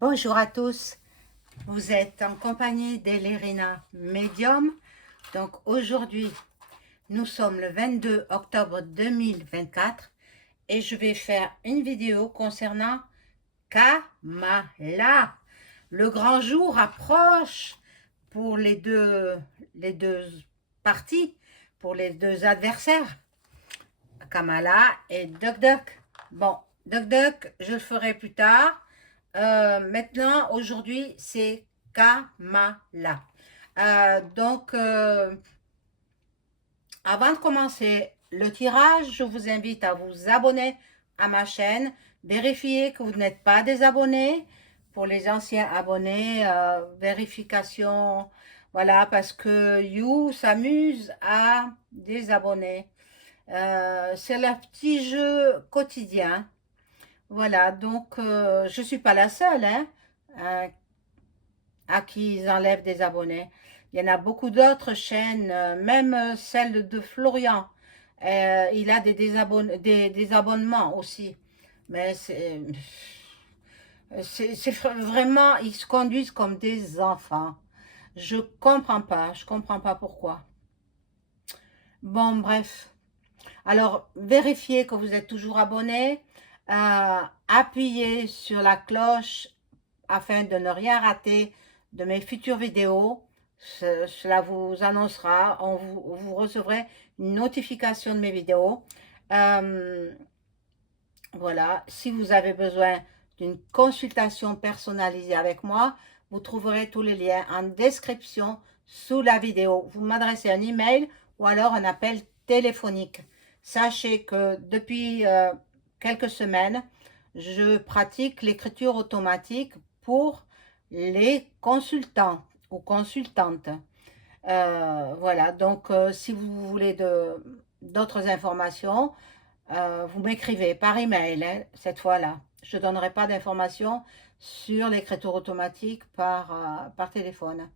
Bonjour à tous, vous êtes en compagnie d'Elerina Medium. Donc aujourd'hui, nous sommes le 22 octobre 2024 et je vais faire une vidéo concernant Kamala. Le grand jour approche pour les deux parties, pour les deux adversaires, Kamala et Duck Duck. Bon, Duck Duck, je le ferai plus tard. Maintenant, aujourd'hui, c'est Kamala. Avant de commencer le tirage, je vous invite à vous abonner à ma chaîne. Vérifiez que vous n'êtes pas des abonnés. Pour les anciens abonnés, vérification, voilà, parce que You s'amuse à désabonner. C'est leur petit jeu quotidien. Voilà, donc je ne suis pas la seule hein, euh, à qui ils enlèvent des abonnés. Il y en a beaucoup d'autres chaînes, même celle de Florian. Il a des abonnements aussi. Mais c'est vraiment, ils se conduisent comme des enfants. Je comprends pas pourquoi. Bon, bref. Alors, vérifiez que vous êtes toujours abonné. Appuyez sur la cloche afin de ne rien rater de mes futures vidéos. Cela vous annoncera, vous recevrez une notification de mes vidéos. Voilà, si vous avez besoin d'une consultation personnalisée avec moi, vous trouverez tous les liens en description sous la vidéo. Vous m'adressez un email ou alors un appel téléphonique. Sachez que depuis quelques semaines, je pratique l'écriture automatique pour les consultants ou consultantes. Voilà, donc si vous voulez d'autres informations, vous m'écrivez par email, hein, cette fois-là. Je ne donnerai pas d'informations sur l'écriture automatique par téléphone.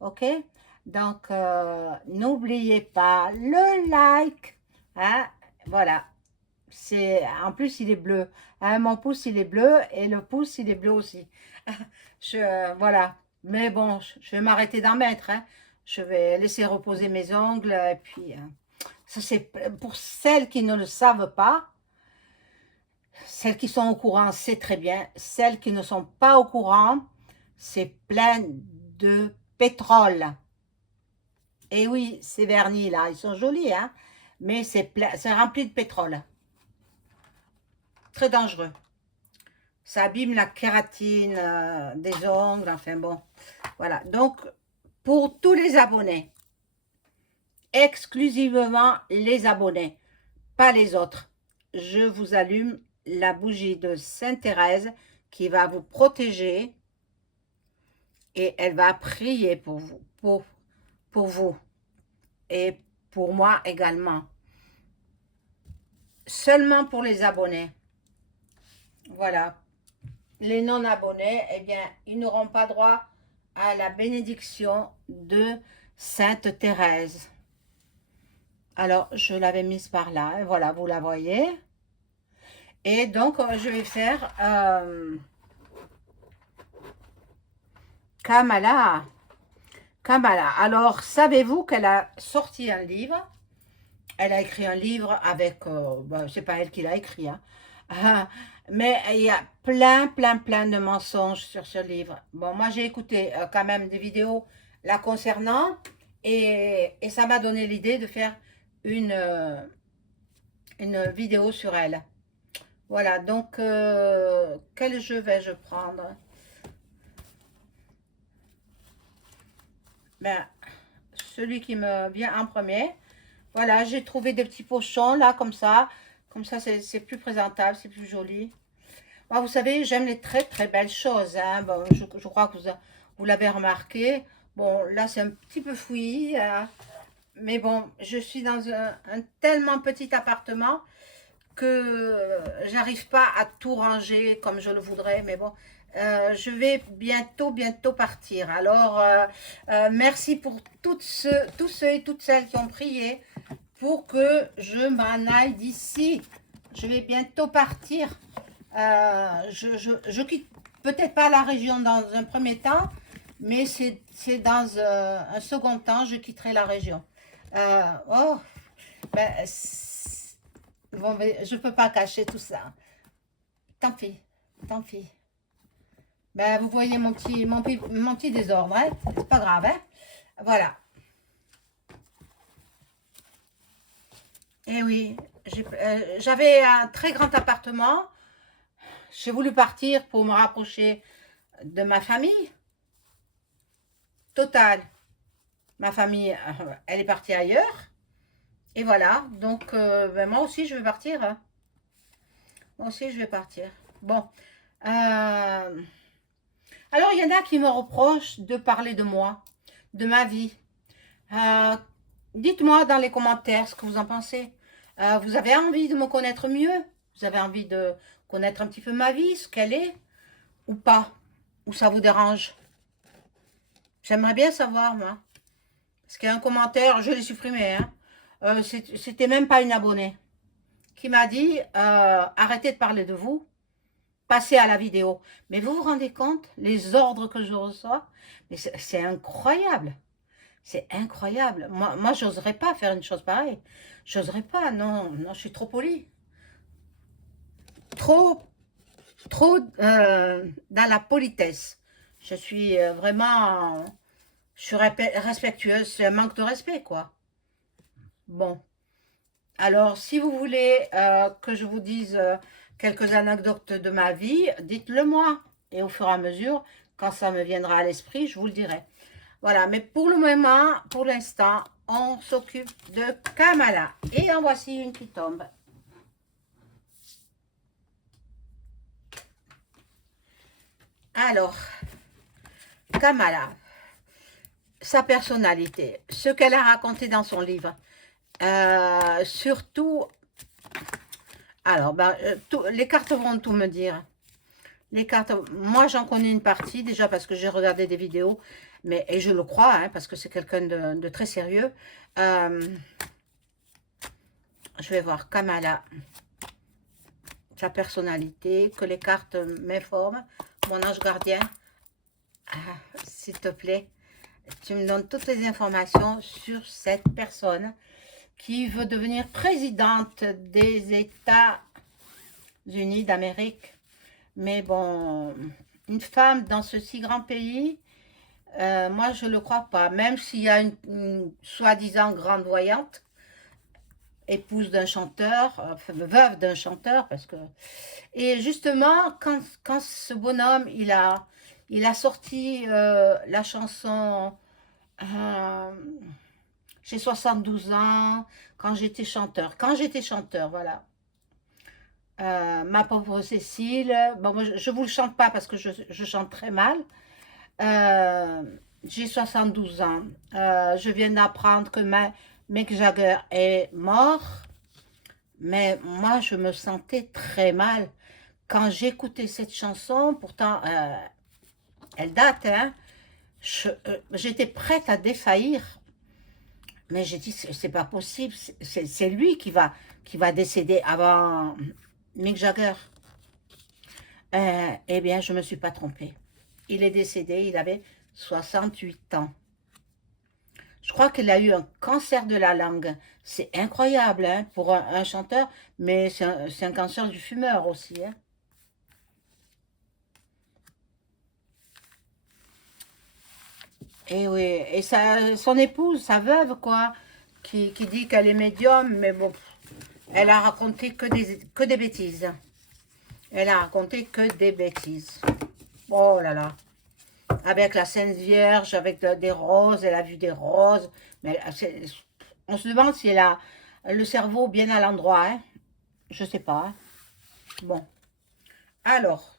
OK? Donc, n'oubliez pas le like. Hein? Voilà. En plus, il est bleu. Hein, mon pouce, il est bleu et le pouce, il est bleu aussi. Voilà. Mais bon, je vais m'arrêter d'en mettre. Hein. Je vais laisser reposer mes ongles. Et puis, ça, c'est pour celles qui ne le savent pas. Celles qui sont au courant, c'est très bien. Celles qui ne sont pas au courant, c'est plein de pétrole. Et oui, ces vernis là, ils sont jolis, hein, mais c'est rempli de pétrole. Très dangereux. Ça abîme la kératine des ongles, enfin bon. Voilà, donc pour tous les abonnés, exclusivement les abonnés, pas les autres, je vous allume la bougie de Sainte Thérèse qui va vous protéger et elle va prier pour vous, pour vous et pour moi également. Seulement pour les abonnés. Voilà. Les non-abonnés, eh bien, ils n'auront pas droit à la bénédiction de Sainte Thérèse. Alors, je l'avais mise par là, et voilà, vous la voyez. Et donc, je vais faire Kamala. Kamala. Alors, savez-vous qu'elle a sorti un livre? Elle a écrit un livre avec, c'est pas elle qui l'a écrit, hein. Mais il y a plein de mensonges sur ce livre. Bon, moi j'ai écouté quand même des vidéos la concernant et ça m'a donné l'idée de faire une vidéo sur elle. Voilà, donc quel jeu vais-je prendre? Ben, celui qui me vient en premier. Voilà, j'ai trouvé des petits pochons là, comme ça. Comme ça, c'est plus présentable, c'est plus joli. Moi, vous savez, j'aime les très belles choses. Hein. Bon, je crois que vous l'avez remarqué. Bon, là, c'est un petit peu fouillis. Mais bon, je suis dans un tellement petit appartement que j'arrive pas à tout ranger comme je le voudrais. Mais bon, je vais bientôt partir. Alors, merci pour tous ceux et toutes celles qui ont prié pour que je m'en aille d'ici. Je vais bientôt partir. Je quitte peut-être pas la région dans un premier temps, mais c'est dans un second temps, je quitterai la région. Oh, ben, bon, mais je peux pas cacher tout ça. Tant pis, tant pis. Ben, vous voyez mon petit désordre, hein? C'est pas grave, hein? Voilà. Et oui, j'avais un très grand appartement. J'ai voulu partir pour me rapprocher de ma famille. Total. Ma famille, elle est partie ailleurs. Et voilà. Donc, ben, moi aussi, je vais partir, hein. Moi aussi, je vais partir. Bon. Alors, il y en a qui me reprochent de parler de moi, de ma vie. Euh, Dites-moi dans les commentaires ce que vous en pensez. Vous avez envie de me connaître mieux? Vous avez envie de connaître un petit peu ma vie, ce qu'elle est, ou pas? Ou ça vous dérange? J'aimerais bien savoir, moi. Parce qu'il y a un commentaire, je l'ai supprimé, hein. C'était même pas une abonnée qui m'a dit arrêtez de parler de vous, passez à la vidéo. Mais vous vous rendez compte, les ordres que je reçois? Mais c'est incroyable. C'est incroyable. Moi j'oserais pas faire une chose pareille. J'oserais pas, non, non, je suis trop polie. Trop, trop dans la politesse. Je suis vraiment, je suis respectueuse, c'est un manque de respect, quoi. Bon, alors si vous voulez que je vous dise quelques anecdotes de ma vie, dites-le moi. Et au fur et à mesure, quand ça me viendra à l'esprit, je vous le dirai. Voilà, mais pour le moment, pour l'instant, on s'occupe de Kamala. Et en voici une qui tombe. Alors, Kamala, sa personnalité, ce qu'elle a raconté dans son livre, surtout, alors, ben, les cartes vont tout me dire. Les cartes, moi j'en connais une partie, déjà parce que j'ai regardé des vidéos, mais, et je le crois, hein, parce que c'est quelqu'un de très sérieux. Je vais voir Kamala, sa personnalité, que les cartes m'informent. Mon ange gardien, s'il te plaît, tu me donnes toutes les informations sur cette personne qui veut devenir présidente des États-Unis d'Amérique. Mais bon, une femme dans ce si grand pays, moi je ne le crois pas. Même s'il y a une soi-disant grande voyante, épouse d'un chanteur, enfin, veuve d'un chanteur, parce que... Et justement, quand ce bonhomme, il a sorti la chanson j'ai 72 ans, quand j'étais chanteur, voilà. Ma pauvre Cécile, bon, moi, je ne vous le chante pas parce que je chante très mal. J'ai 72 ans. Je viens d'apprendre que Mick Jagger est mort. Mais moi, je me sentais très mal quand j'écoutais cette chanson. Pourtant, elle date, hein. J'étais prête à défaillir. Mais j'ai dit, c'est pas possible. C'est lui qui va décéder avant Mick Jagger. Eh bien, je ne me suis pas trompée. Il est décédé, il avait 68 ans. Je crois qu'il a eu un cancer de la langue. C'est incroyable, hein, pour un chanteur, mais c'est un cancer du fumeur aussi, hein. Et oui, et son épouse, sa veuve, quoi, qui dit qu'elle est médium, mais bon, elle a raconté que des bêtises. Elle a raconté que des bêtises. Oh là là. Avec la Sainte Vierge, avec des roses, elle a vu des roses. Mais on se demande si elle a le cerveau bien à l'endroit, hein. Je sais pas, hein. Bon, alors,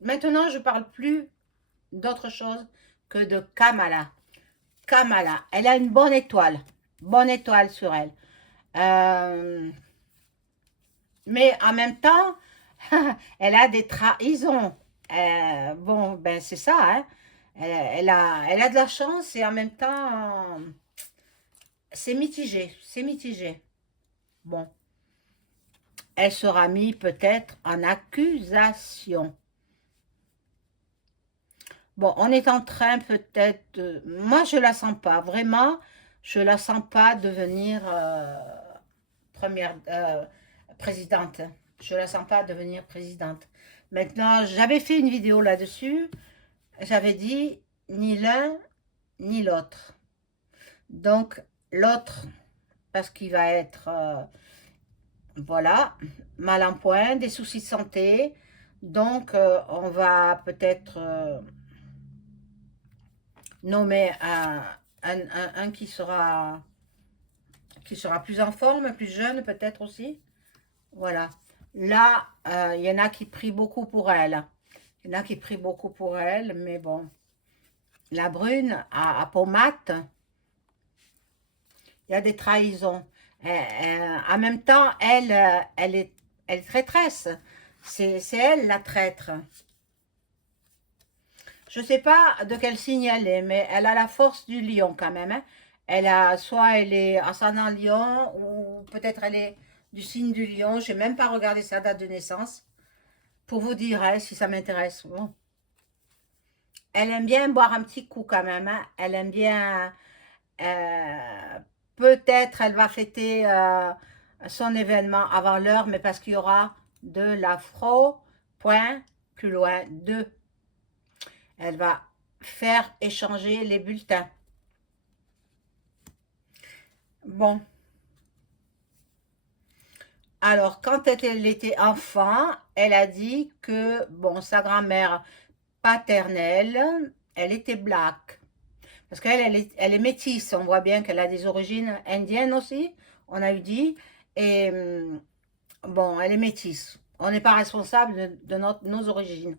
maintenant je parle plus d'autre chose que de Kamala. Kamala, elle a une bonne étoile sur elle. Mais en même temps, elle a des trahisons. Bon, ben c'est ça, hein. Elle a de la chance et en même temps, c'est mitigé, c'est mitigé. Bon, elle sera mise peut-être en accusation. Bon, on est en train peut-être moi, je la sens pas, vraiment, je la sens pas devenir première présidente. Je la sens pas devenir présidente. Maintenant, j'avais fait une vidéo là-dessus. J'avais dit ni l'un ni l'autre. Donc, l'autre, parce qu'il va être, voilà, mal en point, des soucis de santé. Donc, on va peut-être nommer un qui sera plus en forme, plus jeune peut-être aussi. Voilà. Là, il y en a qui prient beaucoup pour elle. Il y en a qui prient beaucoup pour elle, mais bon. La brune, à peau mate, il y a des trahisons. En même temps, elle est traîtresse. C'est elle la traître. Je ne sais pas de quel signe elle est, mais elle a la force du lion quand même, hein. Soit elle est ascendant lion, ou peut-être elle est du signe du lion. Je n'ai même pas regardé sa date de naissance pour vous dire hein, si ça m'intéresse. Bon. Elle aime bien boire un petit coup quand même, hein. Elle aime bien. euh, Peut-être elle va fêter son événement avant l'heure, mais parce qu'il y aura de l'afro, point, plus loin, de. Elle va faire échanger les bulletins. Bon, alors quand elle était enfant, elle a dit que, bon, sa grand-mère paternelle, elle était black. Parce qu'elle est métisse, on voit bien qu'elle a des origines indiennes aussi, on a eu dit. Et bon, elle est métisse. On n'est pas responsable de nos origines.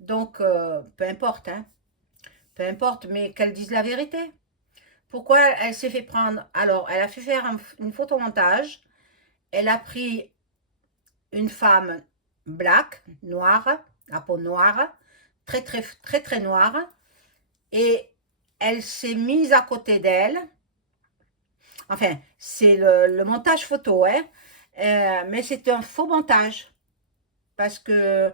Donc, peu importe, hein. Peu importe, mais qu'elle dise la vérité. Pourquoi elle s'est fait prendre? Alors, elle a fait faire une photomontage. Elle a pris une femme black, noire, à peau noire, très, très, très, très noire, et elle s'est mise à côté d'elle. Enfin, c'est le montage photo, hein, mais c'est un faux montage. Parce que,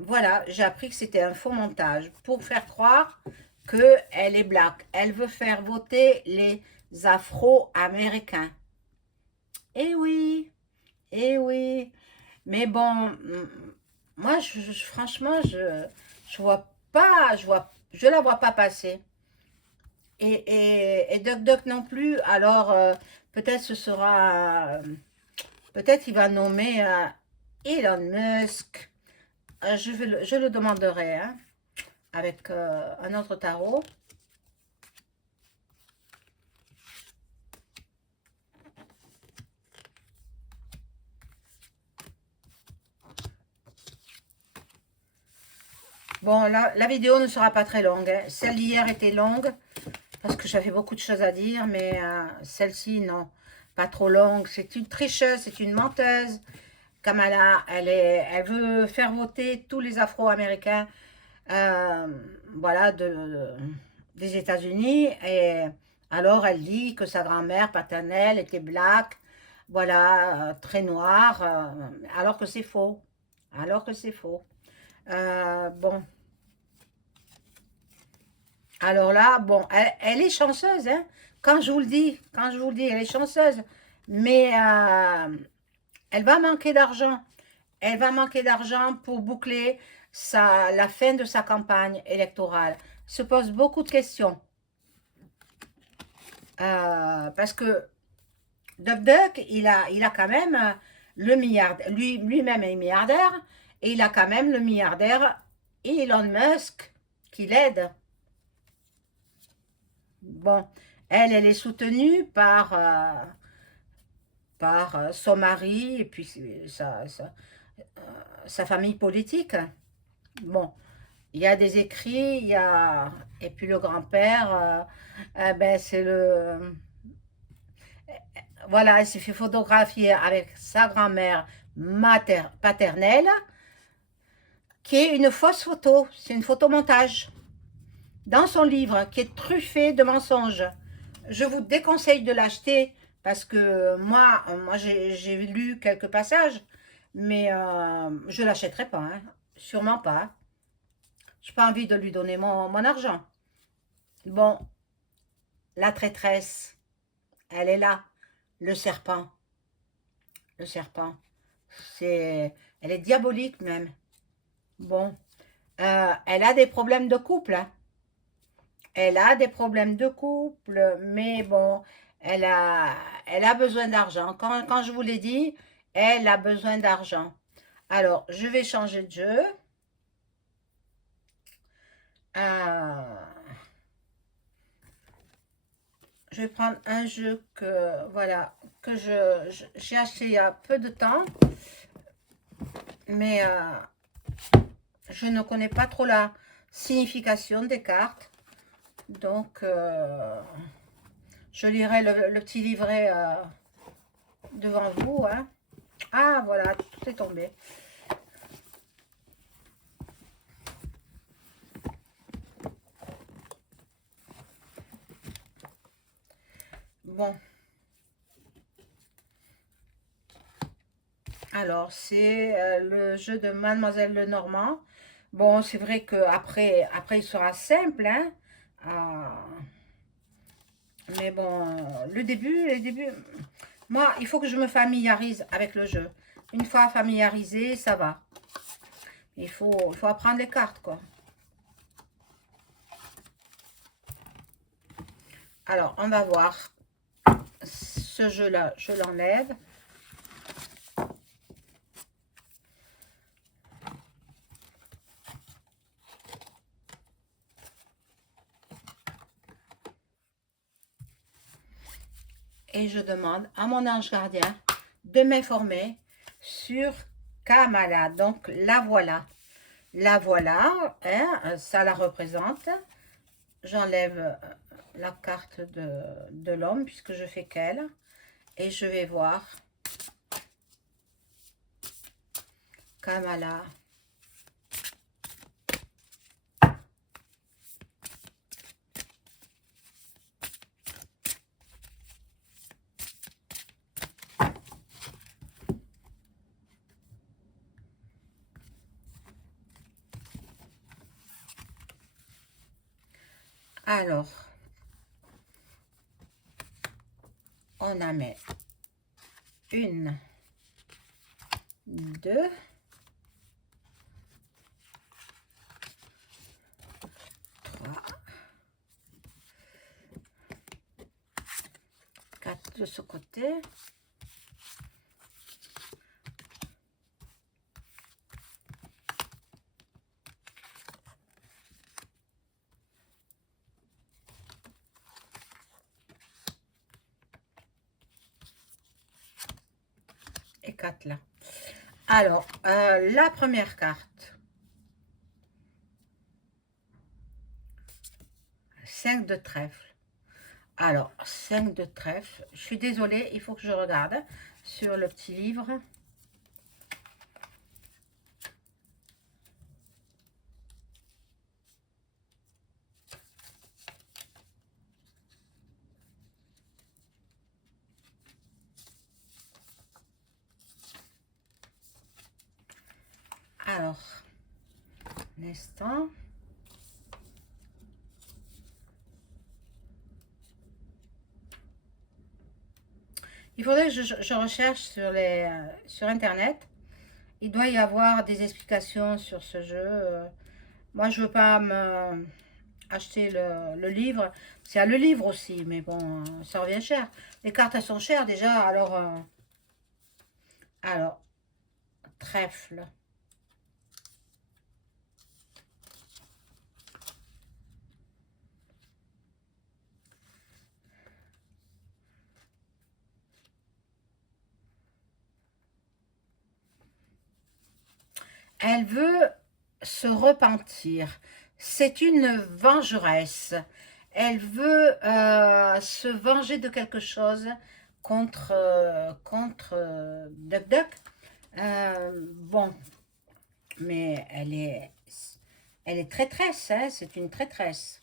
voilà, j'ai appris que c'était un faux montage pour faire croire qu'elle est black. Elle veut faire voter les Afro-Américains. Eh oui, eh oui. Mais bon, moi, franchement, je vois pas, je la vois pas passer. Et Duck Duck non plus. Alors, peut-être ce sera, peut-être il va nommer Elon Musk. Je le demanderai hein, avec un autre tarot. Bon, la vidéo ne sera pas très longue, hein. Celle d'hier était longue parce que j'avais beaucoup de choses à dire, mais celle-ci, non, pas trop longue. C'est une tricheuse, c'est une menteuse. Kamala, elle veut faire voter tous les Afro-Américains euh, voilà, des États-Unis. Et alors, elle dit que sa grand-mère paternelle était black, voilà, très noire, alors que c'est faux. Alors que c'est faux. Bon, alors là, bon, elle est chanceuse, hein. Quand je vous le dis, quand je vous le dis, elle est chanceuse. Mais elle va manquer d'argent. Elle va manquer d'argent pour boucler la fin de sa campagne électorale. Se pose beaucoup de questions. Parce que Duck Duck, il a quand même le milliardaire, lui-même est milliardaire, et il a quand même le milliardaire Elon Musk qui l'aide. Bon, elle est soutenue par son mari et puis sa famille politique. Bon, il y a des écrits, et puis le grand-père, ben c'est voilà, il s'est fait photographier avec sa grand-mère paternelle, qui est une fausse photo, c'est une photomontage, dans son livre, qui est truffé de mensonges. Je vous déconseille de l'acheter, parce que moi j'ai lu quelques passages, mais je ne l'achèterai pas, hein. Sûrement pas. Je n'ai pas envie de lui donner mon argent. Bon, la traîtresse, elle est là. Le serpent. Le serpent. Elle est diabolique même. Bon, elle a des problèmes de couple. Hein. Elle a des problèmes de couple, mais bon, elle a besoin d'argent. Quand je vous l'ai dit, elle a besoin d'argent. Alors, je vais changer de jeu. Je vais prendre un jeu que, voilà, que j'ai acheté il y a peu de temps. Mais je ne connais pas trop la signification des cartes. Donc, je lirai le petit livret devant vous. Hein. Ah, voilà, tout est tombé. Bon. Alors, c'est le jeu de Mademoiselle Lenormand. Bon, c'est vrai qu'après, il sera simple, hein. Mais bon, les débuts, moi, il faut que je me familiarise avec le jeu. Une fois familiarisé, ça va. Il faut apprendre les cartes, quoi. Alors, on va voir. Ce jeu-là, je l'enlève. Et je demande à mon ange gardien de m'informer sur Kamala. Donc, la voilà. La voilà, hein, ça la représente. J'enlève la carte de l'homme puisque je fais qu'elle. Et je vais voir Kamala. Alors, on en met une, deux, trois, quatre de ce côté. Et 4 là. Alors, la première carte. 5 de trèfle. Alors, 5 de trèfle. Je suis désolée, il faut que je regarde sur le petit livre. Alors, un instant. Il faudrait que je recherche sur Internet. Il doit y avoir des explications sur ce jeu. Moi, je veux pas me acheter le livre. Il y a le livre aussi, mais bon, ça revient cher. Les cartes, elles sont chères déjà. Alors trèfle. Elle veut se repentir. C'est une vengeresse. Elle veut se venger de quelque chose contre Duck Duck. Bon, mais elle est traîtresse, hein, c'est une traîtresse.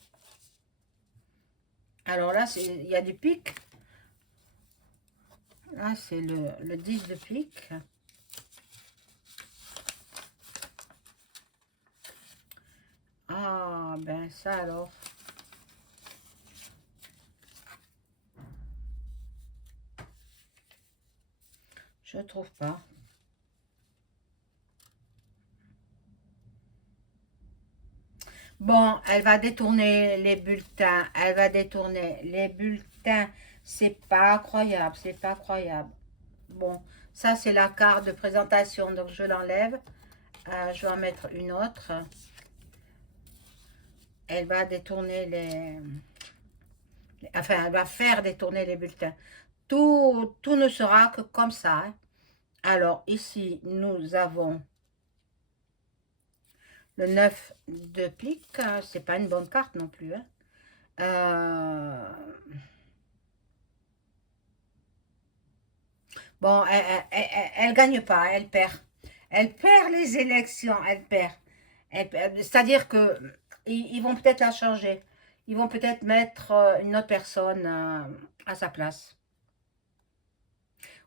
Alors là, il y a du pique. Là, c'est le 10 de pique. ben ça alors. Je trouve pas. Bon, elle va détourner les bulletins. Elle va détourner les bulletins. C'est pas croyable, c'est pas croyable. Bon, ça c'est la carte de présentation, donc je l'enlève. Je vais en mettre une autre. Elle va détourner enfin, elle va faire détourner les bulletins. Tout ne sera que comme ça, hein. Alors, ici, nous avons le 9 de pique. C'est pas une bonne carte non plus, hein. Bon, elle gagne pas, elle perd. Elle perd les élections, elle perd. C'est-à-dire que ils vont peut-être la changer. Ils vont peut-être mettre une autre personne à sa place.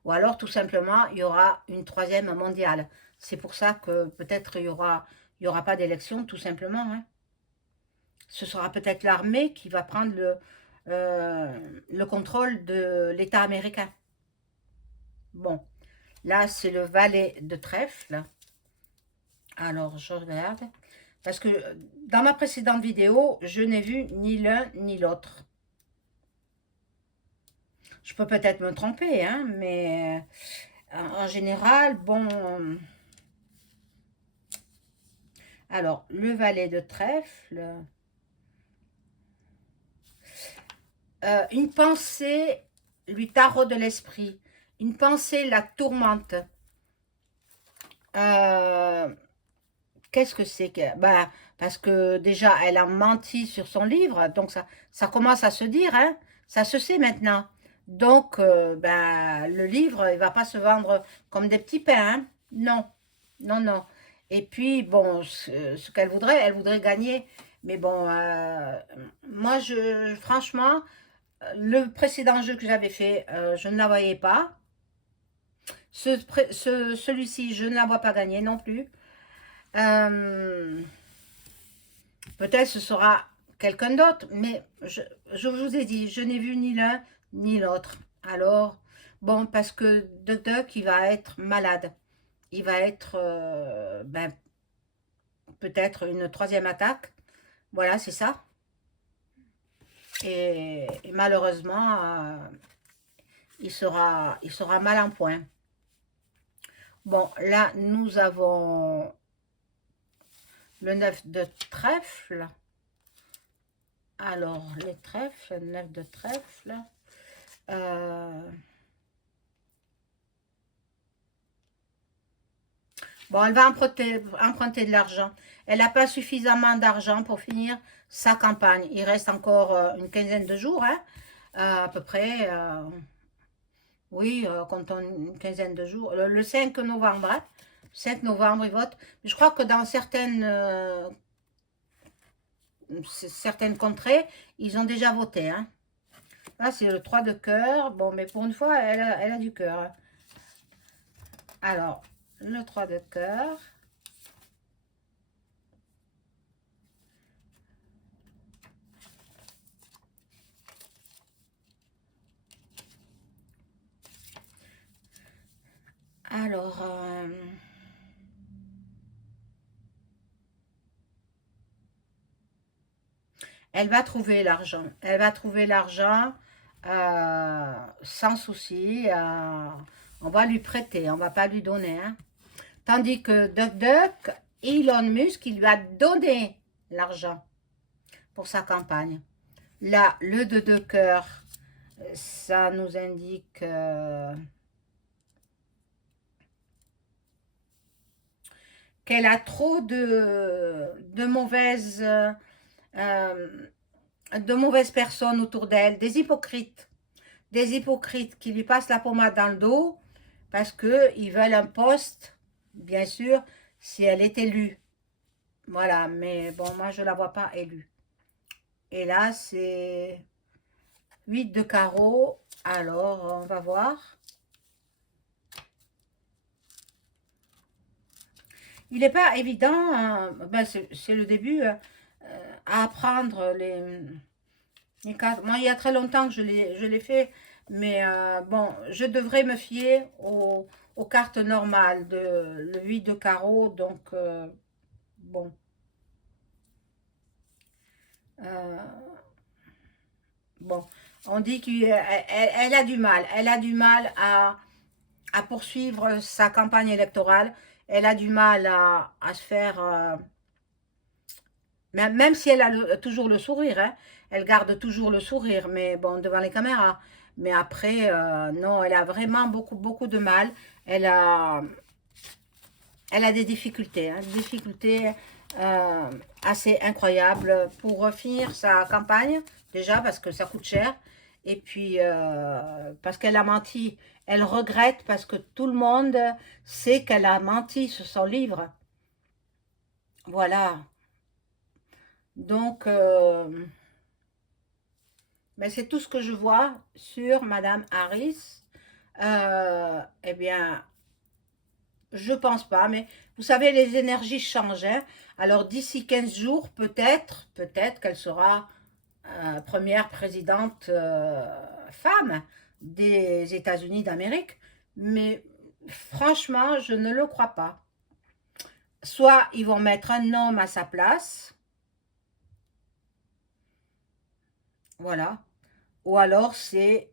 Ou alors, tout simplement, il y aura une troisième mondiale. C'est pour ça que peut-être il y aura pas d'élection, tout simplement, hein. Ce sera peut-être l'armée qui va prendre le contrôle de l'État américain. Bon, là, c'est le valet de trèfle. Alors, je regarde. Parce que dans ma précédente vidéo, je n'ai vu ni l'un ni l'autre. Je peux peut-être me tromper, hein, mais en général, bon... Alors, le valet de trèfle. Une pensée lui taraude de l'esprit. Une pensée la tourmente. Qu'est-ce que c'est que... Bah, parce que déjà, elle a menti sur son livre, donc ça commence à se dire, hein, ça se sait maintenant. Donc, ben, le livre, il va pas se vendre comme des petits pains, hein. Non, non, non. Et puis, bon, ce qu'elle voudrait, elle voudrait gagner. Mais bon, moi, franchement, le précédent jeu que j'avais fait, je ne la voyais pas. Celui-ci, je ne la vois pas gagner non plus. Peut-être ce sera quelqu'un d'autre, mais je vous ai dit, je n'ai vu ni l'un ni l'autre. Alors, bon, parce que Duck Duck, il va être malade. Il va être, ben, peut-être une troisième attaque. Voilà, c'est ça. Et malheureusement, il sera mal en point. Bon, là, nous avons le 9 de trèfle. Alors, les trèfles, 9 de trèfle. Bon, elle va emprunter de l'argent. Elle n'a pas suffisamment d'argent pour finir sa campagne. Il reste encore une quinzaine de jours, hein, à peu près. Oui, comptons une quinzaine de jours. Le 5 novembre, hein. 5 novembre, ils votent. Je crois que dans certaines contrées, ils ont déjà voté, hein. Là, c'est le 3 de cœur. Bon, mais pour une fois, elle a du cœur, hein. Alors, le 3 de cœur. Alors, elle va trouver l'argent. Elle va trouver l'argent sans souci. On va lui prêter, on va pas lui donner, hein. Tandis que Duck Duck, Elon Musk, il lui a donné l'argent pour sa campagne. Là, le 2 de cœur, ça nous indique qu'elle a trop de mauvaises personnes autour d'elle, des hypocrites qui lui passent la pommade dans le dos parce qu'ils veulent un poste, bien sûr, si elle est élue. Voilà, mais bon, moi, je ne la vois pas élue. Et là, c'est 8 de carreau. Alors, on va voir. Il n'est pas évident, hein. Ben, c'est le début. à apprendre les cartes. Moi, il y a très longtemps que je l'ai fait, mais bon, je devrais me fier aux cartes normales, le 8 de carreau, donc bon. Euh, bon, on dit qu'elle a du mal. Elle a du mal à poursuivre sa campagne électorale. Elle a du mal à se faire... même si elle a toujours le sourire, hein, elle garde toujours le sourire, mais bon, devant les caméras. Mais après, non, elle a vraiment beaucoup, beaucoup de mal. Elle a, elle a des difficultés, hein, des difficultés euh, assez incroyables pour finir sa campagne, déjà parce que ça coûte cher, et puis parce qu'elle a menti. Elle regrette parce que tout le monde sait qu'elle a menti sur son livre. Voilà. Donc, ben, c'est tout ce que je vois sur Madame Harris. Eh bien, je pense pas, mais vous savez, les énergies changent, hein. Alors, d'ici 15 jours, peut-être qu'elle sera première présidente femme des États-Unis d'Amérique. Mais franchement, je ne le crois pas. Soit ils vont mettre un homme à sa place, voilà, ou alors c'est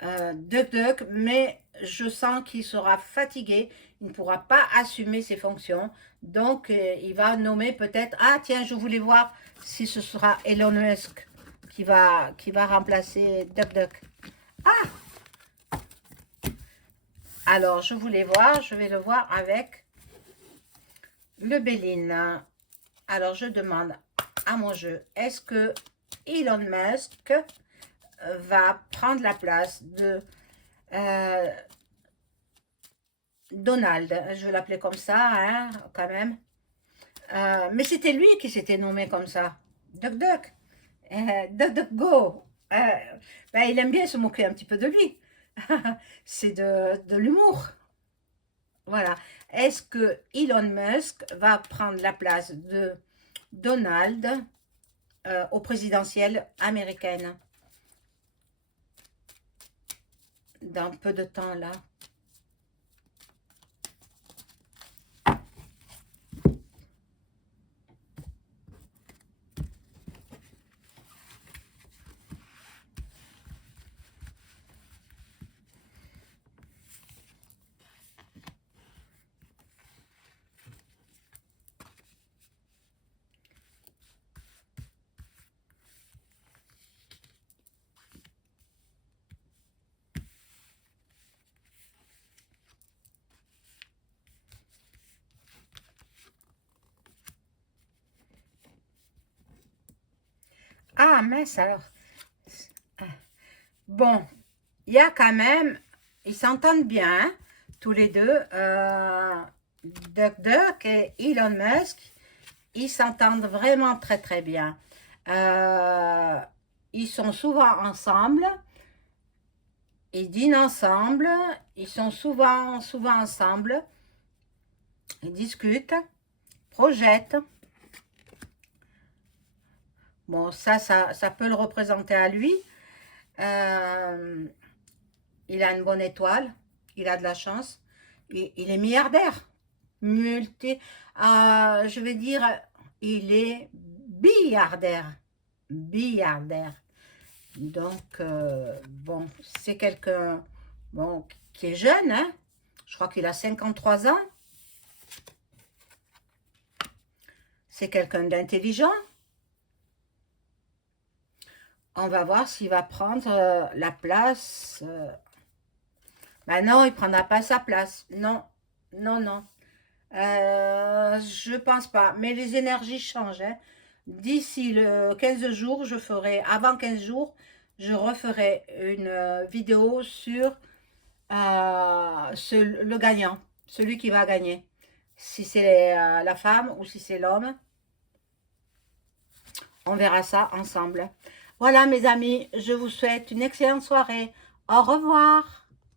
Duck Duck, mais je sens qu'il sera fatigué, il ne pourra pas assumer ses fonctions, donc il va nommer peut-être, ah tiens, je voulais voir si ce sera Elon Musk qui va remplacer Duck Duck. Ah, alors je voulais voir, je vais le voir avec le Béline. Alors je demande à mon jeu, est-ce que Elon Musk va prendre la place de Donald, je vais l'appeler comme ça, hein, quand même. Mais c'était lui qui s'était nommé comme ça. Duck Duck. Duck Duck Go. Ben, il aime bien se moquer un petit peu de lui. C'est de l'humour. Voilà. Est-ce que Elon Musk va prendre la place de Donald au présidentiel américaine dans peu de temps là? Ah, mince alors. Bon, il y a quand même, ils s'entendent bien, hein, tous les deux. Duck Duck et Elon Musk, ils s'entendent vraiment très très bien. Euh, Ils sont souvent ensemble, ils dînent ensemble, ils sont souvent ensemble, ils discutent, projettent. Bon, ça peut le représenter à lui. Euh, il a une bonne étoile, il a de la chance, il est milliardaire, je vais dire, il est billiardaire. Donc, bon, c'est quelqu'un, bon, qui est jeune, hein, je crois qu'il a 53 ans, c'est quelqu'un d'intelligent. On va voir s'il va prendre la place. Ben non, il ne prendra pas sa place. Non, non, non. Je pense pas. Mais les énergies changent, hein. D'ici le 15 jours, avant 15 jours, je referai une vidéo sur le gagnant, celui qui va gagner. Si c'est la femme ou si c'est l'homme, on verra ça ensemble. Voilà mes amis, je vous souhaite une excellente soirée. Au revoir.